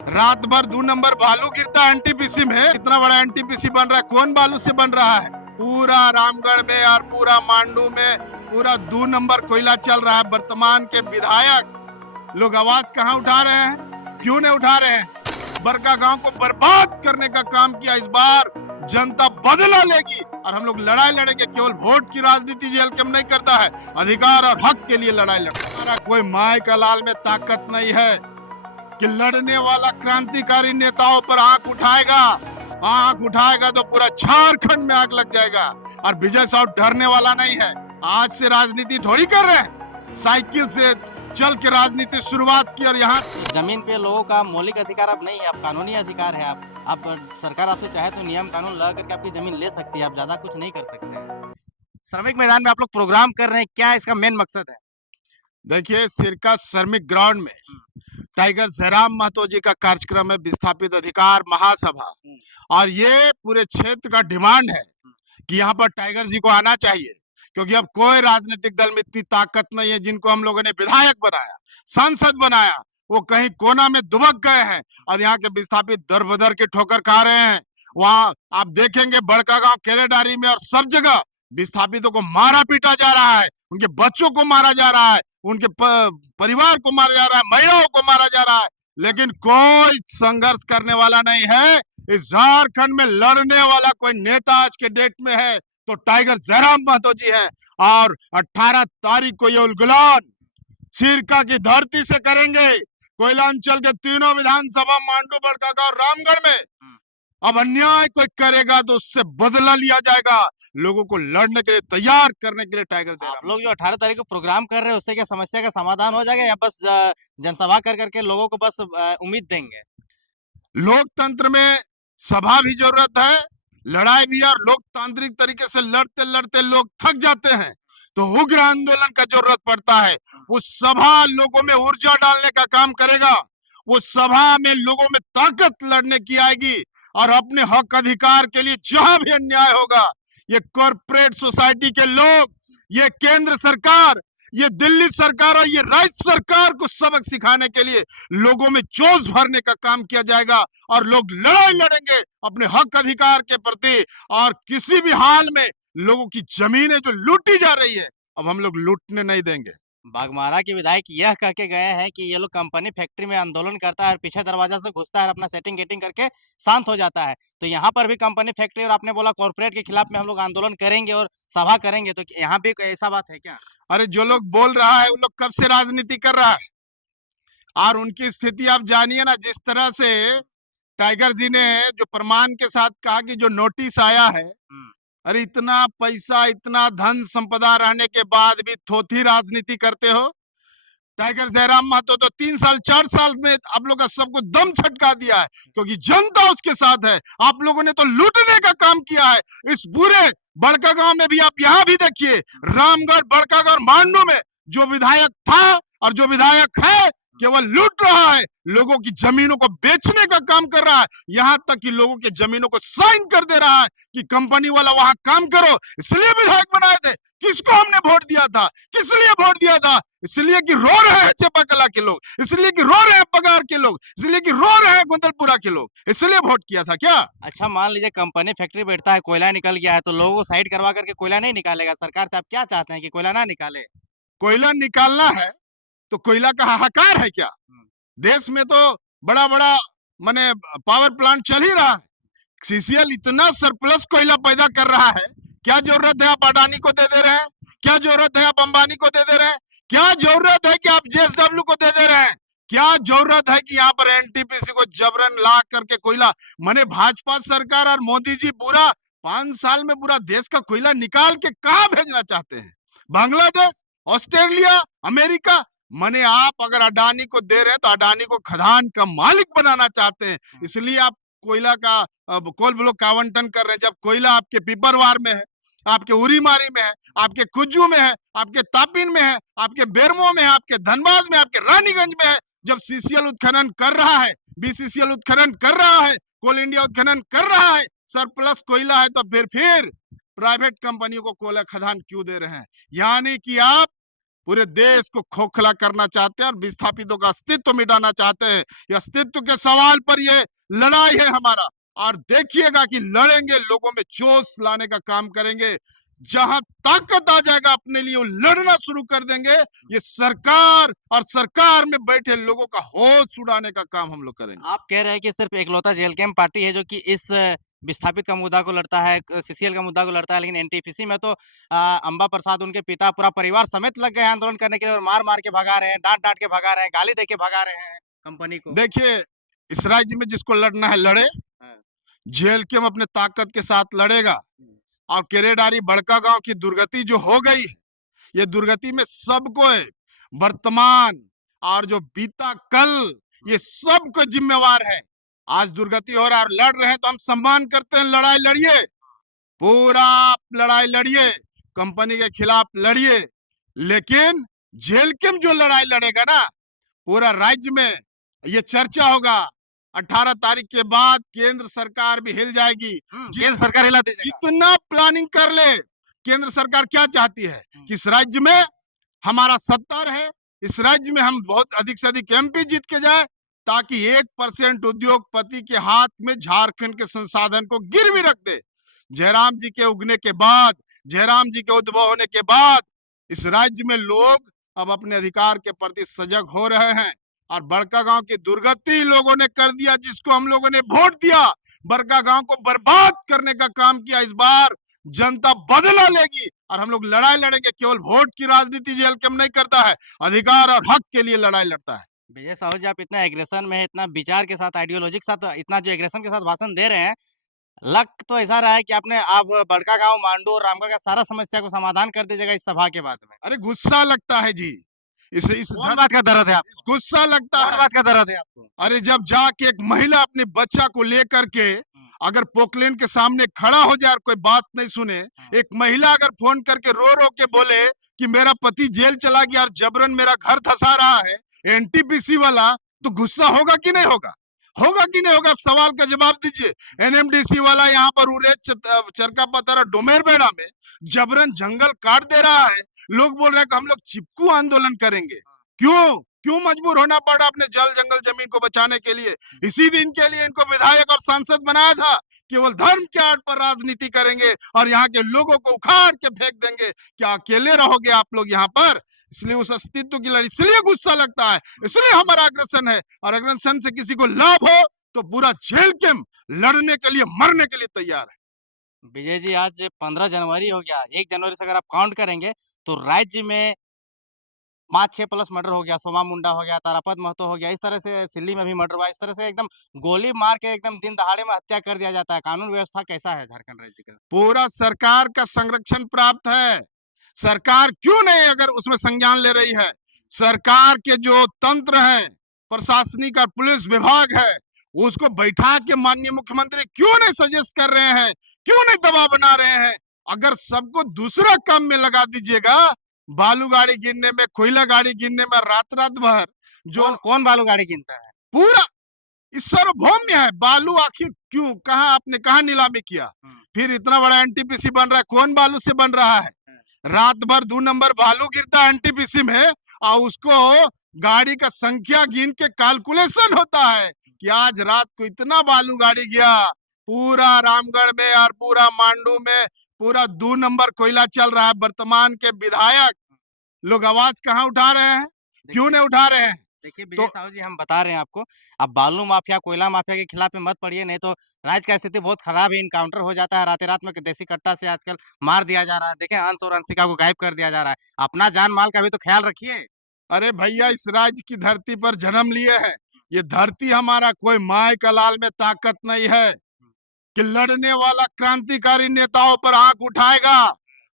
रात भर 2 नंबर बालू गिरता है एनटीपीसी में। इतना बड़ा एनटीपीसी बन रहा है, कौन बालू से बन रहा है? पूरा रामगढ़ में और पूरा मांडू में पूरा 2 नंबर कोयला चल रहा है। वर्तमान के विधायक लोग आवाज कहाँ उठा रहे हैं? क्यों नहीं उठा रहे हैं? बड़का गांव को बर्बाद करने का काम किया। इस बार जनता बदला लेगी और हम लोग लड़ाई लड़ेंगे। केवल वोट की राजनीति जेल के नहीं करता है, अधिकार और हक के लिए लड़ाई लड़ेंगे। हमारा कोई माय का लाल में ताकत नहीं है कि लड़ने वाला क्रांतिकारी नेताओं पर आंख उठाएगा तो पूरा झारखंड में आग लग जाएगा। और विजय साहब डरने वाला नहीं है। आज से राजनीति थोड़ी कर रहे हैं, साइकिल से चल के राजनीति शुरुआत की। और यहाँ जमीन पे लोगों का मौलिक अधिकार अब नहीं है, अब कानूनी अधिकार है। आप सरकार आपसे चाहे तो नियम कानून लगा करके आपकी जमीन ले सकती है, आप ज्यादा कुछ नहीं कर सकते। श्रमिक मैदान में आप लोग प्रोग्राम कर रहे हैं, क्या इसका मेन मकसद है? देखिए, सिरका श्रमिक ग्राउंड में टाइगर जयराम महतो जी का कार्यक्रम है, विस्थापित अधिकार महासभा। और ये पूरे क्षेत्र का डिमांड है कि यहाँ पर टाइगर जी को आना चाहिए, क्योंकि अब कोई राजनीतिक दल में इतनी ताकत नहीं है। जिनको हम लोगों ने विधायक बनाया, सांसद बनाया, वो कहीं कोना में दुबक गए हैं और यहाँ के विस्थापित दर बदर के ठोकर खा रहे हैं। वहां आप देखेंगे बड़का गांव, केलेडारी में और सब जगह विस्थापितों को मारा पीटा जा रहा है, उनके बच्चों को मारा जा रहा है, उनके परिवार को मारा जा रहा है, महिलाओं को मारा जा रहा है। लेकिन कोई संघर्ष करने वाला नहीं है। इस झारखंड में लड़ने वाला कोई नेता आज के डेट में है तो टाइगर जयराम महतो जी है। और 18 तारीख को ये उलगुलान सिरका की धरती से करेंगे। कोयलांचल के तीनों विधानसभा, मांडू, बड़कागांव, रामगढ़ में अब अन्याय कोई करेगा तो उससे बदला लिया जाएगा। लोगों को लड़ने के लिए तैयार करने के लिए टाइगर आप जयराम। लोग जो 18 तारीख को प्रोग्राम कर रहे हैं, उससे क्या समस्या का समाधान हो जाएगा या बस जनसभा कर करके लोगों को बस उम्मीद देंगे? लोकतंत्र में सभा भी जरूरत है, लड़ाई भी। और लोकतांत्रिक तरीके से लड़ते लड़ते लोग थक जाते हैं तो उग्र आंदोलन का जरूरत पड़ता है। वो सभा लोगों में ऊर्जा डालने का काम करेगा। वो सभा में लोगों में ताकत लड़ने की आएगी और अपने हक अधिकार के लिए जहां भी अन्याय होगा, ये कॉर्पोरेट सोसाइटी के लोग, ये केंद्र सरकार, ये दिल्ली सरकार और ये राज्य सरकार को सबक सिखाने के लिए लोगों में जोश भरने का काम किया जाएगा। और लोग लड़ाई लड़ेंगे अपने हक अधिकार के प्रति। और किसी भी हाल में लोगों की जमीनें जो लूटी जा रही है, अब हम लोग लूटने नहीं देंगे। बागमारा के विधायक यह कह के गए हैं कि ये लोग कंपनी फैक्ट्री में आंदोलन करता है और पीछे दरवाजा से घुसता है, अपना सेटिंग गेटिंग करके शांत हो जाता है। तो यहाँ पर भी कंपनी फैक्ट्री और आपने बोला कॉर्पोरेट के खिलाफ में हम लोग आंदोलन करेंगे और सभा करेंगे, तो यहाँ भी कोई ऐसा बात है क्या? अरे, जो लोग बोल रहा है वो लोग कब से राजनीति कर रहा है और उनकी स्थिति आप जानिए ना। जिस तरह से टाइगर जी ने जो प्रमाण के साथ कहा कि जो नोटिस आया है, अरे इतना पैसा, इतना धन संपदा रहने के बाद भी थोथी राजनीति करते हो। टाइगर जयराम महतो तो 3 साल 4 साल में आप लोग का सबको दम छटका दिया है, क्योंकि जनता उसके साथ है। आप लोगों ने तो लूटने का काम किया है। इस पूरे बड़कागांव में भी आप यहाँ भी देखिए, रामगढ़, बड़कागांव, मांडू में जो विधायक था और जो विधायक है केवल लूट रहा है, लोगों की जमीनों को बेचने का काम कर रहा है। यहाँ तक कि लोगों के जमीनों को साइन कर दे रहा है कि कंपनी वाला वहां काम करो। इसलिए विधायक बनाए थे। किसको हमने वोट दिया था? किस लिए वोट दिया था? इसलिए कि रो रहे हैं चेपाकला के लोग, इसलिए कि रो रहे हैं बगार के लोग, इसलिए कि रो रहे हैं गोंदलपुरा के लोग, इसलिए वोट किया था क्या? अच्छा, मान लीजिए कंपनी फैक्ट्री बैठता है, कोयला निकल गया है, तो लोगों को साइड करवा करके कोयला नहीं निकालेगा सरकार से? आप क्या चाहते हैं कि कोयला ना निकाले? कोयला निकालना है तो कोयला का हाहाकार है क्या? देश में तो बड़ा बड़ा माने पावर प्लांट चल ही रहा है। सीसीएल इतना सरप्लस कोयला पैदा कर रहा है, क्या जरूरत है आप अडानी को दे दे रहे हैं? क्या जरूरत है आप अंबानी को दे दे रहे हैं? क्या जरूरत है कि आप जेएसडब्ल्यू को दे दे रहे हैं? क्या जरूरत है कि यहाँ पर एनटीपीसी को जबरन ला करके कोयला, माने भाजपा सरकार और मोदी जी पूरा 5 साल में पूरा देश का कोयला निकाल के कहा भेजना चाहते हैं? Bangladesh, Australia, America. माने आप अगर अडानी को दे रहे हैं तो अडानी को खदान का मालिक बनाना चाहते हैं, इसलिए आप कोयला का कोल ब्लॉक का आवंटन कर रहे हैं। जब कोयला आपके पिपरवार में है, आपके उरीमारी में है, आपके कुज्जू में है, आपके तापिन में है, आपके बेरमो में है, आपके धनबाद में, आपके रानीगंज में है। जब सीसीएल उत्खनन कर रहा है, बीसीसीएल उत्खनन कर रहा है, कोल इंडिया उत्खनन कर रहा है, सरप्लस कोयला है, तो फिर प्राइवेट कंपनियों को कोयला खदान क्यों दे रहे हैं? यानी कि आप पूरे देश को खोखला करना चाहते हैं और विस्थापितों का अस्तित्व मिटाना चाहते हैं। ये अस्तित्व के सवाल पर ये लड़ाई है हमारा, और देखिएगा कि लड़ेंगे, लोगों में जोश लाने का काम करेंगे। जहां ताकत आ जाएगा अपने लिए, वो लड़ना शुरू कर देंगे। ये सरकार और सरकार में बैठे लोगों का होश उड़ाने का काम हम लोग करेंगे। आप कह रहे हैं कि सिर्फ एकलौता जेल कैंप पार्टी है जो कि इस विस्थापित का मुद्दा को लड़ता है, सीसीएल का मुद्दा को लड़ता है, लेकिन एनटीपीसी में तो अंबा प्रसाद, उनके पिता, पूरा परिवार समेत लग गए हैं आंदोलन करने के लिए और मार-मार के भगा रहे हैं, डाँट-डाँट के भगा रहे हैं, गाली दे के भगा रहे हैं कंपनी को। देखिए, इस राज्य में जिसको लड़ना है लड़े, हाँ। जेल के अपने ताकत के साथ लड़ेगा। हुँ। और केरेडारी बड़का गांव की दुर्गति जो हो गई है, ये दुर्गति में सबको है, वर्तमान और जो बीता कल, ये सबको जिम्मेवार है। आज दुर्गति हो रहा है और लड़ रहे हैं तो हम सम्मान करते हैं। लड़ाई लड़िए, पूरा लड़ाई लड़िए, कंपनी के खिलाफ लड़िए, लेकिन जेल के में जो लड़ाई लड़ेगा ना, पूरा राज्य में ये चर्चा होगा। 18 तारीख के बाद केंद्र सरकार भी हिल जाएगी। केंद्र सरकार हिला दीजिएगा। जितना प्लानिंग कर ले, केंद्र सरकार क्या चाहती है कि इस राज्य में हमारा सत्ता रहे, इस राज्य में हम बहुत अधिक से अधिक एमपी जीत के जाए, ताकि 1% उद्योगपति के हाथ में झारखंड के संसाधन को गिरवी रख दे। जयराम जी के उगने के बाद, जयराम जी के उद्भव होने के बाद इस राज्य में लोग अब अपने अधिकार के प्रति सजग हो रहे हैं। और बड़का गांव की दुर्गति लोगों ने कर दिया, जिसको हम लोगों ने वोट दिया, बड़का गांव को बर्बाद करने का काम किया। इस बार जनता बदला लेगी और हम लोग लड़ाई लड़ेंगे। केवल वोट की राजनीति जेल कैंप नहीं करता है, अधिकार और हक के लिए लड़ाई लड़ता है। विजय साहू जी, आप इतना एग्रेशन में, इतना विचार के साथ, आइडियोलॉजी के साथ, इतना जो एग्रेशन के साथ भाषण दे रहे हैं, लग तो ऐसा रहा है कि आपने अब बड़का गाँव, मांडू और रामगढ़ का सारा समस्या को समाधान कर दीजिएगा इस सभा के बाद में। अरे गुस्सा लगता है जी, इस कौन बात का दर्द है आपको? गुस्सा लगता कौन है। बात का दर्द है आपको? अरे जब जाके एक महिला अपने बच्चा को लेकर के अगर पोकलेन के सामने खड़ा हो जाए और कोई बात नहीं सुने, एक महिला अगर फोन करके रो रो के बोले कि मेरा पति जेल चला गया और जबरन मेरा घर धसा रहा है, एनटीपीसी वाला, तो गुस्सा होगा कि नहीं होगा? होगा कि नहीं होगा? आप सवाल का जवाब दीजिए। एनएमडीसी वाला यहाँ पर उरे चरका पतरा डोमेर बेड़ा में जबरन जंगल काट दे रहा है। लोग बोल रहे हैं कि हम लोग चिपकू आंदोलन करेंगे। क्यों क्यों मजबूर होना पड़ा अपने जल जंगल जमीन को बचाने के लिए? इसी दिन के लिए इनको विधायक और सांसद बनाया था। केवल धर्म के आड़ पर राजनीति करेंगे और यहाँ के लोगों को उखाड़ के फेंक देंगे। क्या अकेले रहोगे आप लोग यहाँ पर? इसलिए उस अस्तित्व की लड़ाई, इसलिए गुस्सा लगता है, इसलिए हमारा अग्रसन है। और अग्रसन से किसी को लाभ हो तो पूरा जेल कैंप लड़ने के लिए, मरने के लिए तैयार है। विजय जी, आज 15 जनवरी हो गया। 1 जनवरी से अगर आप काउंट करेंगे तो राज्य में 5-6 प्लस मर्डर हो गया, सोमा मुंडा हो गया, तारापद महतो हो गया, इस तरह से सिल्ली में भी मर्डर हुआ। इस तरह से एकदम गोली मार के एकदम दिन दहाड़े में हत्या कर दिया जाता है। कानून व्यवस्था कैसा है झारखंड राज्य का? पूरा सरकार का संरक्षण प्राप्त है। सरकार क्यों नहीं अगर उसमें संज्ञान ले रही है? सरकार के जो तंत्र है, प्रशासनिक और पुलिस विभाग है, उसको बैठा के माननीय मुख्यमंत्री क्यों नहीं सजेस्ट कर रहे हैं? क्यों नहीं दबाव बना रहे हैं? अगर सबको दूसरा काम में लगा दीजिएगा, बालू गाड़ी गिनने में, कोयला गाड़ी गिनने में, रात रात भर जो कौन बालू गाड़ी गिनता है? पूरा इस सार्वभौम्य है। बालू आखिर क्यों, कहाँ आपने कहाँ नीलामी किया? फिर इतना बड़ा एनटीपीसी बन रहा है, कौन बालू से बन रहा है? रात भर 2 नंबर बालू गिरता है एनटीपीसी में और उसको गाड़ी का संख्या गिन के कैलकुलेशन होता है कि आज रात को इतना बालू गाड़ी गया। पूरा रामगढ़ में और पूरा मांडू में पूरा 2 नंबर कोयला चल रहा है। वर्तमान के विधायक लोग आवाज कहाँ उठा रहे हैं? क्यों नहीं उठा रहे हैं? देखिए विजय साहू जी, हम बता रहे हैं आपको, अब बालू माफिया, कोयला माफिया के खिलाफ में मत पड़िए, नहीं तो राज्य का स्थिति बहुत खराब है। इनकाउंटर हो जाता है रात में, देसी कट्टा से आजकल मार दिया जा रहा है। देखें, अंश और अंशिका को गायब कर दिया जा रहा है। अपना जान माल का भी तो ख्याल रखिए। अरे भैया, इस राज्य की धरती पर जन्म लिए हैं। ये धरती हमारा, कोई माय का लाल में ताकत नहीं है कि लड़ने वाला क्रांतिकारी नेताओं पर आंख उठाएगा।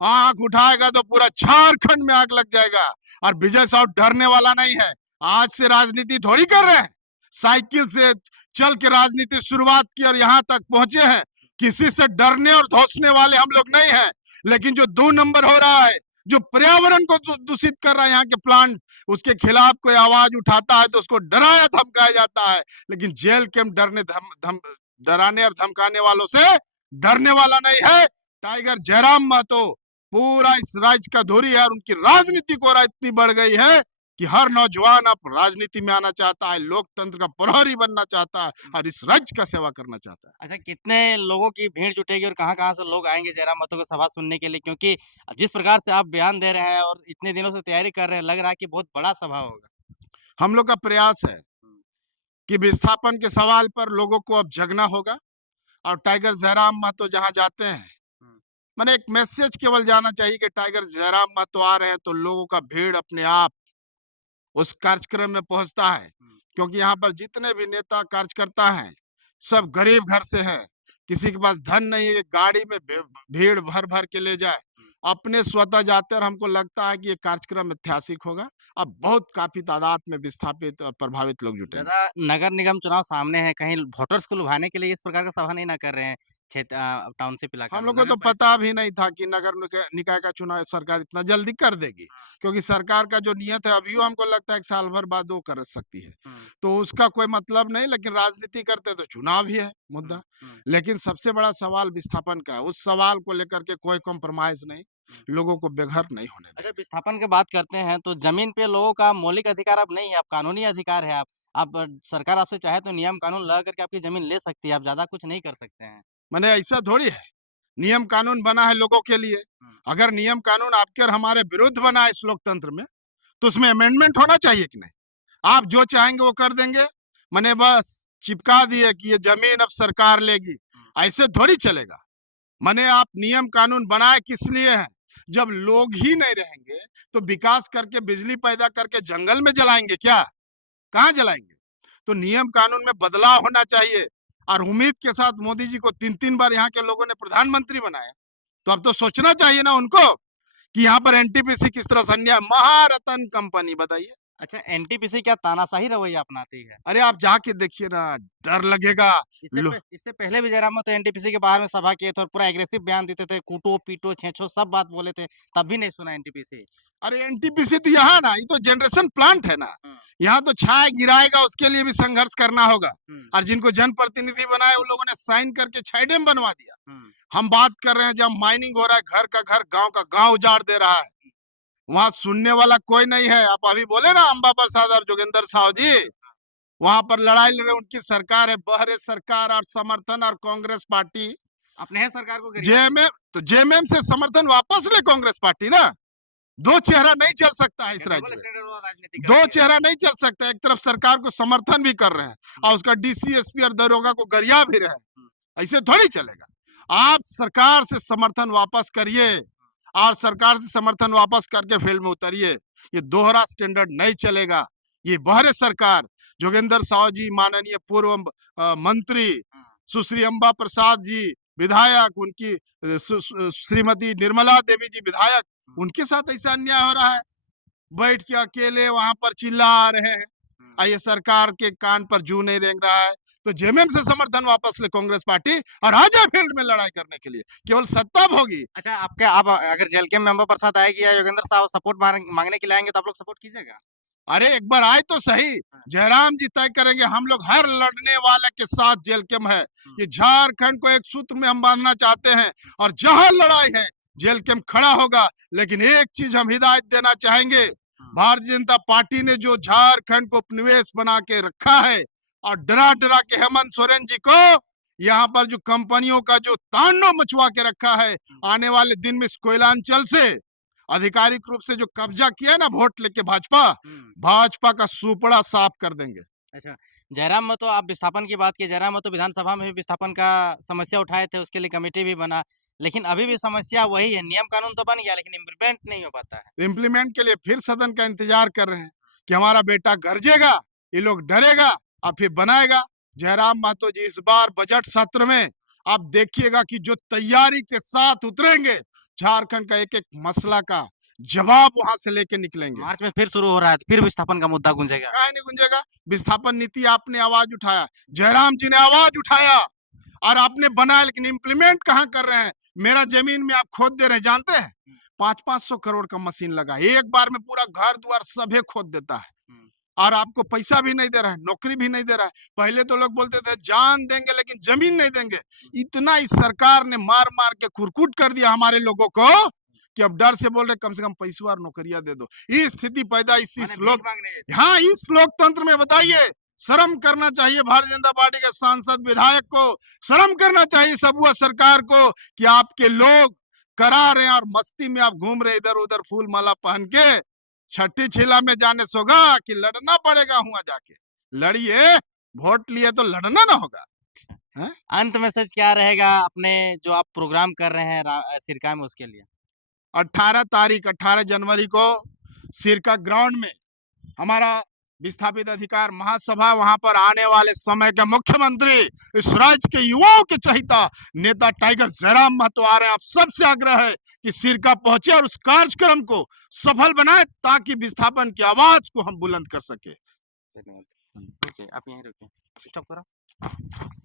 आंख उठाएगा तो पूरा झारखंड में आग लग जाएगा। और विजय साहू डरने वाला नहीं है। आज से राजनीति थोड़ी कर रहे हैं, साइकिल से चल के राजनीति शुरुआत की और यहाँ तक पहुंचे हैं। किसी से डरने और धौंसने वाले हम लोग नहीं हैं। लेकिन जो 2 नंबर हो रहा है, जो पर्यावरण को दूषित कर रहा है यहाँ के प्लांट, उसके खिलाफ कोई आवाज उठाता है तो उसको डराया धमकाया जाता है। लेकिन जेल कैंप डराने और धमकाने वालों से डरने वाला नहीं है। टाइगर जयराम महतो पूरा इस राज्य का धुरी है और उनकी राजनीति को इतनी बढ़ गई है कि हर नौजवान अब राजनीति में आना चाहता है, लोकतंत्र का प्रहरी बनना चाहता है और इस राज्य का सेवा करना चाहता है। अच्छा, कितने लोगों की भीड़ जुटेगी और कहाँ-कहाँ से लोग आएँगे जयराम महतो की सभा सुनने के लिए? क्योंकि जिस प्रकार से आप बयान दे रहे हैं और इतने दिनों से तैयारी कर रहे हैं, लग रहा है कि बहुत बड़ा सभा होगा। हम लोग का प्रयास है हुँ, कि विस्थापन के सवाल पर लोगों को अब जगना होगा और टाइगर जयराम महतो जहां जाते हैं, हुँ, मैंने एक मैसेज केवल जाना चाहिए कि टाइगर जयराम महतो आ रहे हैं तो लोगों का भीड़ अपने आप उस कार्यक्रम में पहुंचता है, हुँ, क्योंकि यहाँ पर जितने भी नेता कार्यकर्ता हैं सब गरीब घर से हैं, किसी के पास धन नहीं है गाड़ी में भीड़ भर भर के ले जाए, हुँ। अपने स्वतः जाते और हमको लगता है कि ये कार्यक्रम ऐतिहासिक होगा। अब बहुत काफी तादाद में विस्थापित और प्रभावित लोग जुटेंगे। ज़्यादा नगर निगम चुनाव सामने है, कहीं वोटर्स को लुभाने के लिए इस प्रकार का सभा नहीं ना कर रहे हैं टाउनशिप इलाका हम में, लोग को नगर तो परिषद पता भी नहीं था कि नगर निकाय का चुनाव सरकार इतना जल्दी कर देगी, क्योंकि सरकार का जो नियत है अभी हमको लगता है कि साल भर बाद वो कर सकती है, हुँ, तो उसका कोई मतलब नहीं। लेकिन राजनीति करते तो चुनाव ही है हुँ, मुद्दा। हुँ, लेकिन सबसे बड़ा सवाल विस्थापन का है, उस सवाल को लेकर के कोई कॉम्प्रोमाइज नहीं, हुँ। लोगों को बेघर नहीं होने अच्छा, देंगे। विस्थापन की बात करते हैं तो ज़मीन पे लोगों का मौलिक अधिकार अब नहीं है, अब कानूनी अधिकार है। आप सरकार आपसे चाहे तो नियम कानून लगा करके आपकी ज़मीन ले सकती है, आप ज़्यादा कुछ नहीं कर सकते हैं। मैंने ऐसा थोड़ी है, नियम कानून बना है लोगों के लिए। हुँ, अगर नियम कानून आपके और हमारे विरुद्ध बना है इस लोकतंत्र में, तो उसमें अमेंडमेंट होना चाहिए कि नहीं? आप जो चाहेंगे वो कर देंगे, मैंने बस चिपका दिए कि ये जमीन अब सरकार लेगी, हुँ, ऐसे थोड़ी चलेगा। माने आप नियम कानून बनाए किस लिए हैं? जब लोग ही नहीं रहेंगे तो विकास करके बिजली पैदा करके जंगल में जलाएंगे क्या? कहाँ जलाएंगे? तो नियम कानून में बदलाव होना चाहिए और उम्मीद के साथ मोदी जी को 3-3 बार यहाँ के लोगों ने प्रधानमंत्री बनाया, तो अब तो सोचना चाहिए ना उनको कि यहाँ पर एनटीपीसी किस तरह से अन्याय, महारत्न कंपनी बताइए। अच्छा, एनटीपीसी क्या तानाशाही रवैया अपनाती है? अरे आप जाके देखिए ना, डर लगेगा। लो इससे पहले भी जयराम तो एनटीपीसी के बाहर में सभा किए थे और पूरा एग्रेसिव बयान देते थे, कूटो-पीटो, छेंछो सब बात बोले थे, तब भी नहीं सुना एनटीपीसी। अरे एनटीपीसी तो यहाँ ना, ये तो जनरेशन प्लांट है ना, हुँ, यहाँ तो छाया गिराएगा उसके लिए भी संघर्ष करना होगा। हुँ, और जिनको जनप्रतिनिधि बनाए उन लोगों ने साइन करके 6 डैम बनवा दिया। हुँ, हम बात कर रहे हैं जब माइनिंग हो रहा है, घर का घर गांव का गांव उजाड़ दे रहा है, वहां सुनने वाला कोई नहीं है। आप अभी बोले ना अंबा प्रसाद और जोगिंदर साहु जी, वहां पर लड़ाई लड़ रहे, उनकी सरकार है, बहरे सरकार और समर्थन और कांग्रेस पार्टी अपने है सरकार को गिरिया दे रहे जेएमएम, तो जेएमएम से समर्थन वापस ले कांग्रेस पार्टी ना। दो चेहरा नहीं चल सकता है हैं, इस ये राज्य डबल में, स्टैंडर्ड वाला राजनीति दो करती है। चेहरा नहीं चल सकता। एक तरफ सरकार को समर्थन भी कर रहे हैं हुँ, और उसका डीसी एसपी और दरोगा को गरिया भी रहे हैं, हुँ, ऐसे थोड़ी चलेगा। आप सरकार से समर्थन वापस करिए और सरकार से समर्थन वापस करके फील्ड में उतरिए, ये दोहरा स्टैंडर्ड नहीं चलेगा। ये बहरे सरकार, जोगेंद्र साहु जी माननीय पूर्व मंत्री, हुँ, सुश्री अंबा प्रसाद जी विधायक, उनकी श्रीमती निर्मला देवी जी विधायक, हुँ, उनके साथ ऐसा अन्याय हो रहा है। बैठ के अकेले वहां पर चिल्ला रहे हैं हुँ। और ये सरकार के कान पर जू नहीं रेंग रहा है। तो जेएमएम से समर्थन वापस ले कांग्रेस पार्टी और आ जाए फील्ड में लड़ाई करने के लिए, केवल सत्ता होगी। अच्छा, आप अगर जेल के मेंबर प्रसाद आएगी या योगेंद्र साहब सपोर्ट माँगने के लिए आएँगे तो आप लोग सपोर्ट कीजिएगा? अरे एक बार आए तो सही, हाँ, जयराम जी तय करेंगे, हम लोग हर लड़ने वाले के साथ जेल कैम है। हुँ, ये झारखंड को एक सूत्र में हम बांधना चाहते हैं और जहां लड़ाई है जेल कैम्प खड़ा होगा। लेकिन एक चीज हम हिदायत देना चाहेंगे, हुँ, भारतीय जनता पार्टी ने जो झारखंड को उपनिवेश बना के रखा है और डरा डरा के हेमंत सोरेन जी को यहाँ पर जो कंपनियों का जो तांडव मचवा के रखा है, हुँ, आने वाले दिन में इस कोयलांचल से आधिकारिक रूप से जो कब्जा किया है ना वोट लेके भाजपा, हुँ। भाजपा का सुपड़ा साफ कर देंगे। अच्छा, जयराम महतो आप विस्थापन की बात की, जयराम महतो विधानसभा में भी विस्थापन का समस्या उठाए थे, उसके लिए कमेटी भी बना, लेकिन अभी भी समस्या वही है, नियम कानून तो बन गया लेकिन इम्प्लीमेंट नहीं हो पाता है। इम्प्लीमेंट के लिए फिर सदन का इंतजार कर रहे हैं कि हमारा बेटा गरजेगा, ये लोग डरेगा और फिर बनाएगा। जयराम महतो जी इस बार बजट सत्र में आप देखिएगा कि जो तैयारी के साथ उतरेंगे, झारखंड का एक एक मसला का जवाब वहां से लेके निकलेंगे। मार्च में फिर शुरू हो रहा है, तो फिर विस्थापन का मुद्दा गूंजेगा। काहे नहीं गुंजेगा? विस्थापन नीति आपने आवाज उठाया, जयराम जी ने आवाज उठाया और आपने बनाया, लेकिन इम्प्लीमेंट कहाँ कर रहे हैं? मेरा जमीन में आप खोद दे रहे हैं, जानते हैं? हुँ, 500-500 करोड़ का मशीन लगा है, एक बार में पूरा घर द्वार सभे खोद देता है हुँ, और आपको पैसा भी नहीं दे रहा है, नौकरी भी नहीं दे रहा है। पहले तो लोग बोलते थे जान देंगे लेकिन जमीन नहीं देंगे। हुँ, इतना इस सरकार ने मार मार के कुरकुट कर दिया हमारे लोगों को कि अब डर से बोल रहे कम से कम पैसों और नौकरियां दे दो। ये स्थिति पैदा इस माने लोक भीख मांगने जैसे। हाँ इस लोकतंत्र में बताइए, शर्म करना चाहिए भारतीय जनता पार्टी के सांसद विधायक को, शर्म करना चाहिए सबुआ सरकार को कि आपके लोग करा रहे हैं और मस्ती में आप घूम रहे इधर उधर फूल माला पहन के। छठी छिला में जाने सोगा कि लड़ना पड़ेगा, हुआ जाके लड़िए, वोट लिए तो लड़ना ना होगा। अंत में सच क्या रहेगा अपने जो आप प्रोग्राम कर रहे हैं सिरका में उसके लिए? 18 जनवरी को सिरका ग्राउंड में हमारा विस्थापित अधिकार महासभा, वहां पर आने वाले समय के मुख्यमंत्री, इस राज्य के युवाओं के चहिता नेता टाइगर जयराम महतो आ रहे हैं। आप सबसे आग्रह है कि सिरका पहुंचे और उस कार्यक्रम को सफल बनाए ताकि विस्थापन की आवाज को हम बुलंद कर सके। धन्यवाद। रुकिए, आप यहीं रुकिए। स्टॉप करो।